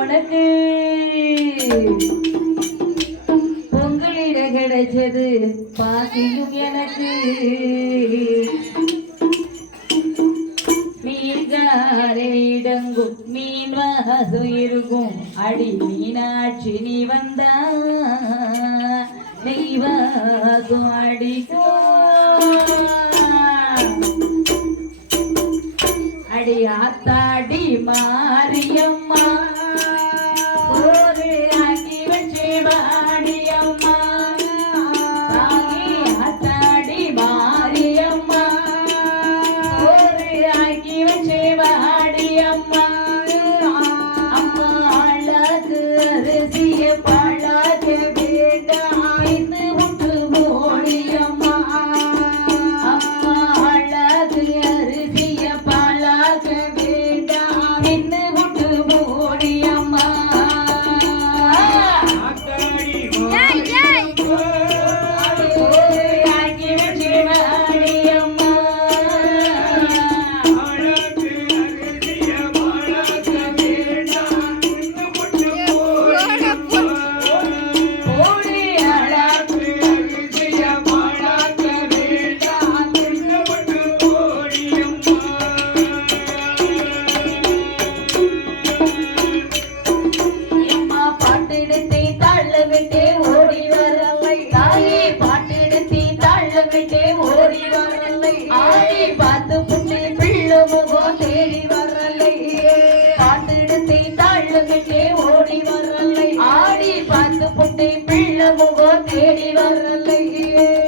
உனக்கு. பொங்கலிட கிடைச்சது பாசியும் எனக்கு. மீன்காரையிடங்கும் மீன் வாசம் இருக்கும். அடி மீனாட்சி நீ வந்தா நீ வாசம் அடிக்கோ. அடி ஆத்தாடி மாரியம் தேடி வரலையே. காத்திடத்தை தள்ளுகிட்டே ஓடி வரலை. ஆடி பார்த்து புட்டை பிள்ளை முகம் தேடி வரலையே.